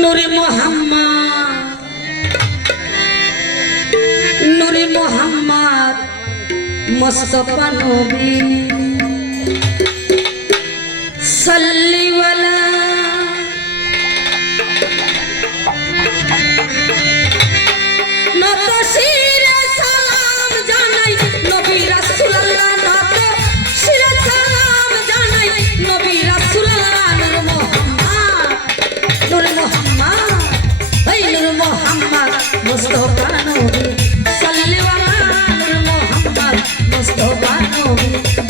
নুরে মোহাম্মদ। নুরে মোহাম্মদ মোস্তফা নবী। সাল্লি Mustafa Novi, Sallallahu Alaihi Muhammad Mustafa Novi.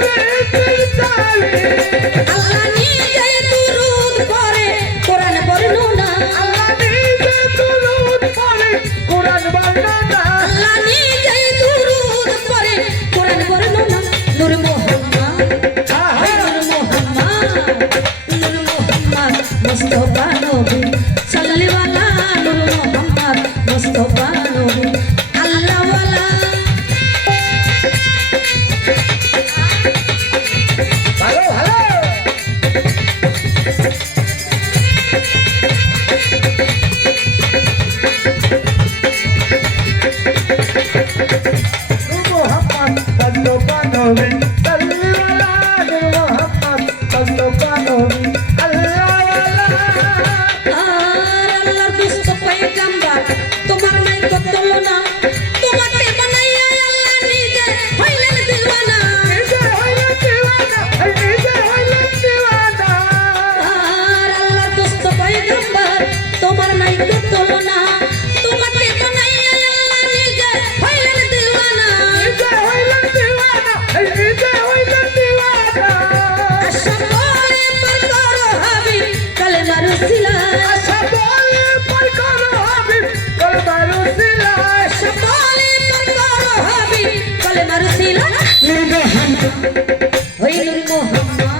baby.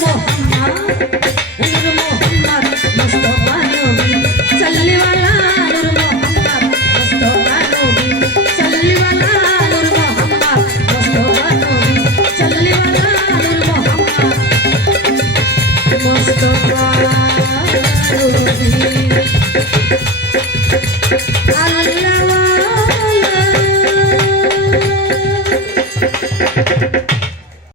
Muhammad, Nur Muhammad, Mustafa Nabi.